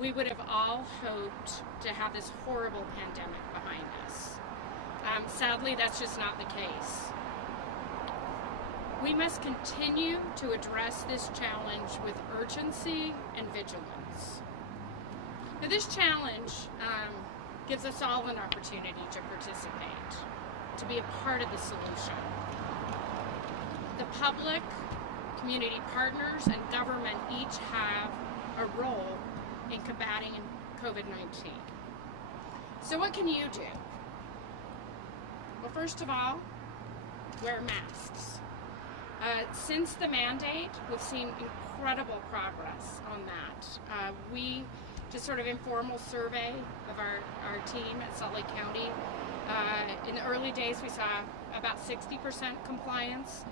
we would have all hoped to have this horrible pandemic behind us. Sadly, that's just not the case. We must continue to address this challenge with urgency and vigilance. Now, this challenge gives us all an opportunity to participate, to be a part of the solution. The public, community partners, and government each have a role in combating COVID-19. So what can you do? Well, first of all, wear masks. Since the mandate, we've seen incredible progress on that. We just sort of informal survey of our team at Salt Lake County. In the early days, we saw about 60% compliance.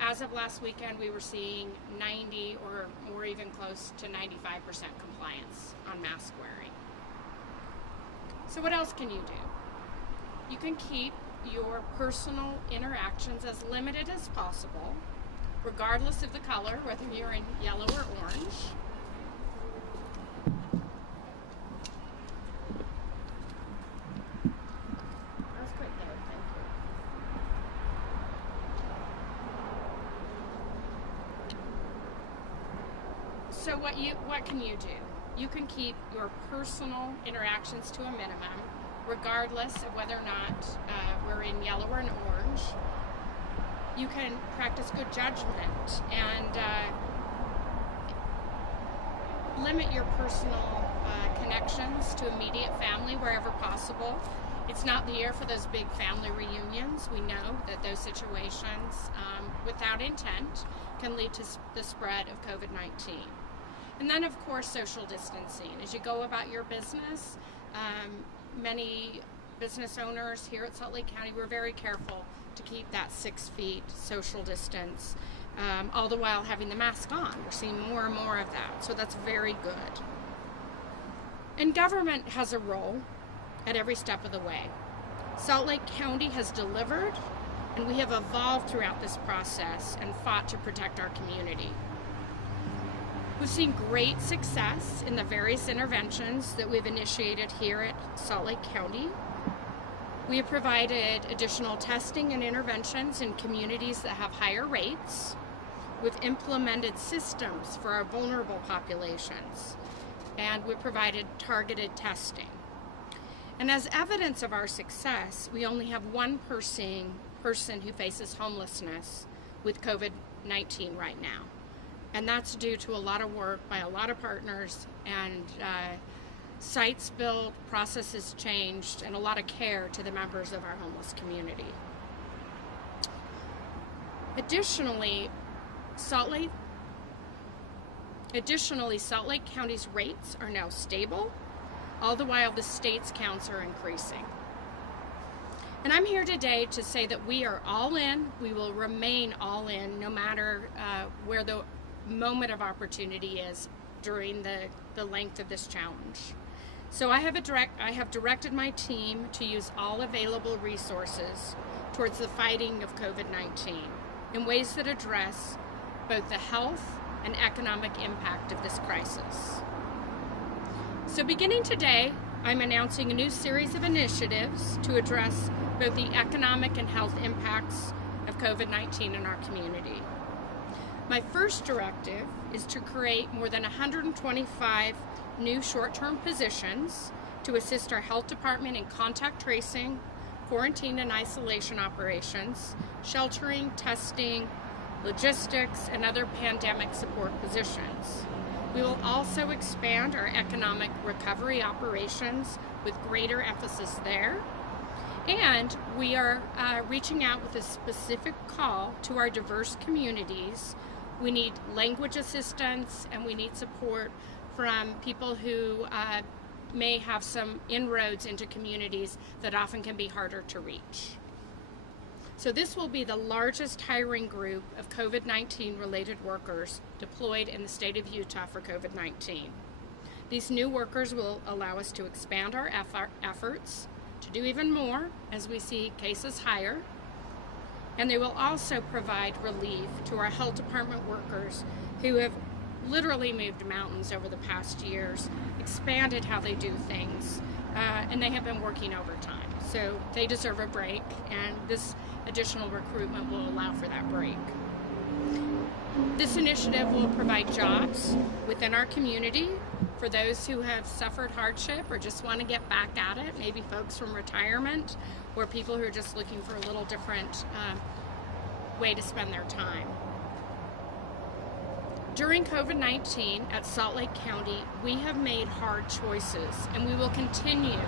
As of last weekend, we were seeing 90 or even close to 95% compliance on mask wearing. So what else can you do? You can keep your personal interactions as limited as possible, regardless of the color, whether you're in yellow or orange. That was quick there, thank you. So what can you do? You can keep your personal interactions to a minimum, regardless of whether or not we're in yellow or in orange. You can practice good judgment and limit your personal connections to immediate family wherever possible. It's not the year for those big family reunions. We know that those situations, without intent, can lead to the spread of COVID-19. And then, of course, social distancing. As you go about your business, many business owners here at Salt Lake County were very careful to keep that 6 feet social distance, all the while having the mask on. We're seeing more and more of that, so that's very good. And government has a role at every step of the way. Salt Lake County has delivered, and we have evolved throughout this process and fought to protect our community. We've seen great success in the various interventions that we've initiated here at Salt Lake County. We have provided additional testing and interventions in communities that have higher rates. We've implemented systems for our vulnerable populations, and we've provided targeted testing. And as evidence of our success, we only have one person who faces homelessness with COVID-19 right now. And that's due to a lot of work by a lot of partners and sites built, processes changed, and a lot of care to the members of our homeless community. Additionally, Salt Lake County's rates are now stable, all the while the state's counts are increasing. And I'm here today to say that we are all in. We will remain all in no matter where the moment of opportunity is during the length of this challenge. So I have directed my team to use all available resources towards the fighting of COVID-19 in ways that address both the health and economic impact of this crisis. So beginning today, I'm announcing a new series of initiatives to address both the economic and health impacts of COVID-19 in our community. My first directive is to create more than 125 new short-term positions to assist our health department in contact tracing, quarantine and isolation operations, sheltering, testing, logistics, and other pandemic support positions. We will also expand our economic recovery operations with greater emphasis there. And we are reaching out with a specific call to our diverse communities. We need language assistance, and we need support from people who may have some inroads into communities that often can be harder to reach. So this will be the largest hiring group of COVID-19 related workers deployed in the state of Utah for COVID-19. These new workers will allow us to expand our efforts to do even more as we see cases higher, and they will also provide relief to our health department workers who have literally moved mountains over the past years, expanded how they do things, and they have been working overtime. So they deserve a break, and this additional recruitment will allow for that break. This initiative will provide jobs within our community for those who have suffered hardship or just want to get back at it, maybe folks from retirement or people who are just looking for a little different way to spend their time. During COVID-19 at Salt Lake County, we have made hard choices, and we will continue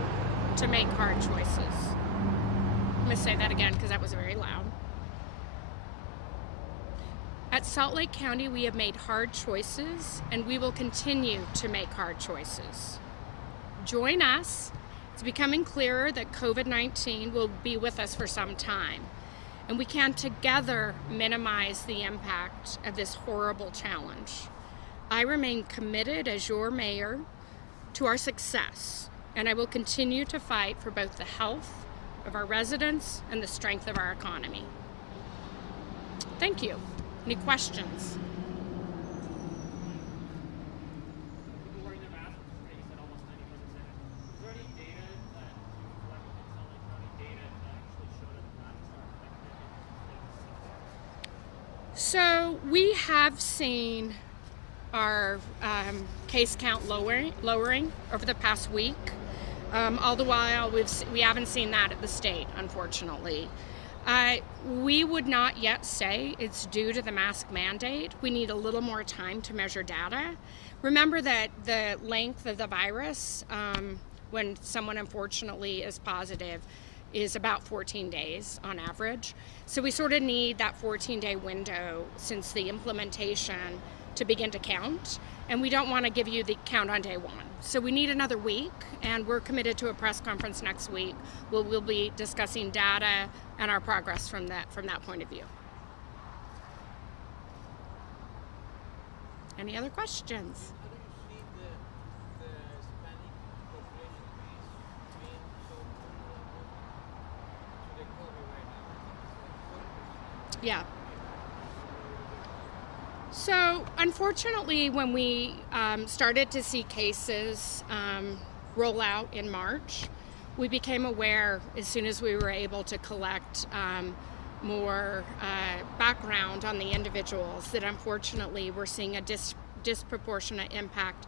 to make hard choices. I'm going to say that again because that was very loud. At Salt Lake County, we have made hard choices, and we will continue to make hard choices. Join us. It's becoming clearer that COVID-19 will be with us for some time, and we can together minimize the impact of this horrible challenge. I remain committed as your mayor to our success, and I will continue to fight for both the health of our residents and the strength of our economy. Thank you. Any questions? So we have seen our case count lowering over the past week. All the while, we haven't seen that at the state, unfortunately. We would not yet say it's due to the mask mandate. We need a little more time to measure data. Remember that the length of the virus, when someone unfortunately is positive, is about 14 days on average. So we sort of need that 14-day window since the implementation to begin to count. And we don't want to give you the count on day one. So we need another week, and we're committed to a press conference next week where we'll be discussing data and our progress from that point of view. Any other questions? How do you see the Hispanic population being so vulnerable to the COVID right now? Yeah. So unfortunately, when we started to see cases roll out in March, we became aware as soon as we were able to collect more background on the individuals that unfortunately we're seeing a disproportionate impact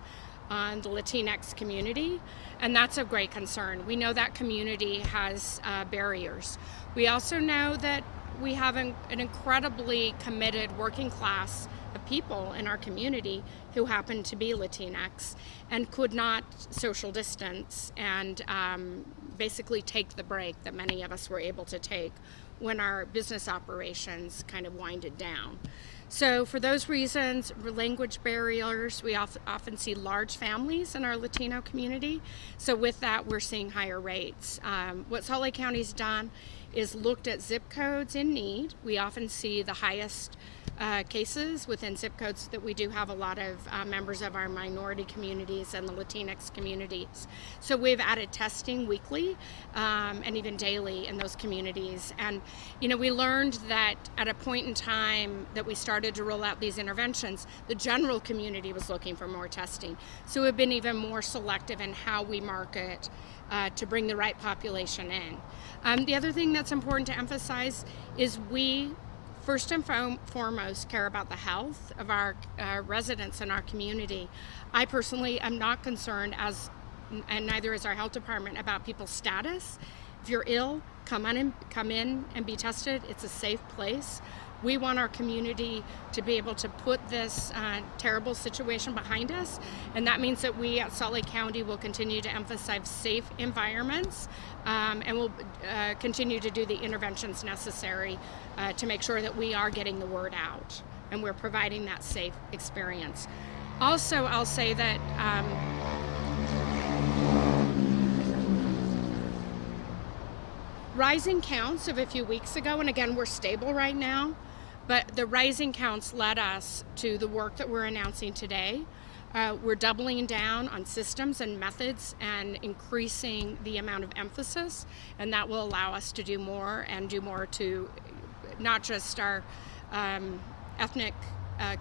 on the Latinx community, and that's of great concern. We know that community has barriers. We also know that we have an incredibly committed working class of people in our community who happen to be Latinx and could not social distance and basically take the break that many of us were able to take when our business operations kind of winded down. So for those reasons, language barriers, we often see large families in our Latino community. So with that, we're seeing higher rates. What Salt Lake County's done is looked at zip codes in need. We often see the highest cases within zip codes that we do have a lot of members of our minority communities and the Latinx communities. So we've added testing weekly and even daily in those communities. And you know, we learned that at a point in time that we started to roll out these interventions, the general community was looking for more testing. So we've been even more selective in how we market to bring the right population in. The other thing that's important to emphasize is we first and foremost care about the health of our residents in our community. I personally am not concerned, and neither is our health department, about people's status. If you're ill, come in and be tested. It's a safe place. We want our community to be able to put this terrible situation behind us, and that means that we at Salt Lake County will continue to emphasize safe environments, and we'll continue to do the interventions necessary to make sure that we are getting the word out and we're providing that safe experience. Also, I'll say that rising counts of a few weeks ago, and again, we're stable right now, but the rising counts led us to the work that we're announcing today. We're doubling down on systems and methods and increasing the amount of emphasis, and that will allow us to do more and do more to not just our ethnic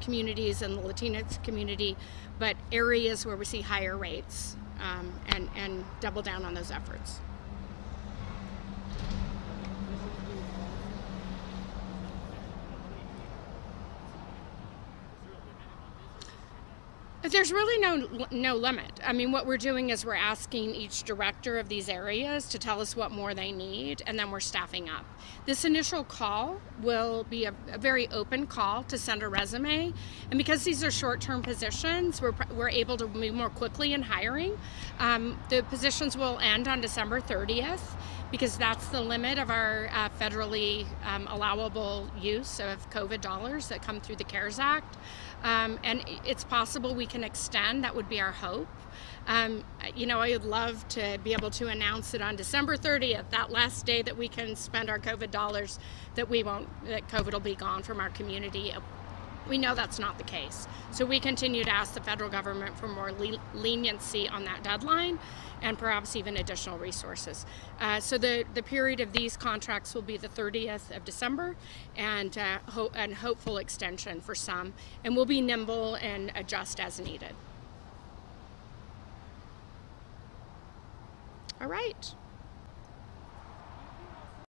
communities and the Latinx community, but areas where we see higher rates, and double down on those efforts. There's really no limit. I mean, what we're doing is we're asking each director of these areas to tell us what more they need, and then we're staffing up. This initial call will be a very open call to send a resume, and because these are short-term positions, we're able to move more quickly in hiring. The positions will end on December 30th, because that's the limit of our federally allowable use of COVID dollars that come through the CARES Act. And it's possible we can extend. That would be our hope. You know, I would love to be able to announce it on December 30th, that last day that we can spend our COVID dollars, that COVID will be gone from our community. We know that's not the case. So we continue to ask the federal government for more leniency on that deadline, and perhaps even additional resources. So the period of these contracts will be the 30th of December, and hopeful extension for some. And we'll be nimble and adjust as needed. All right.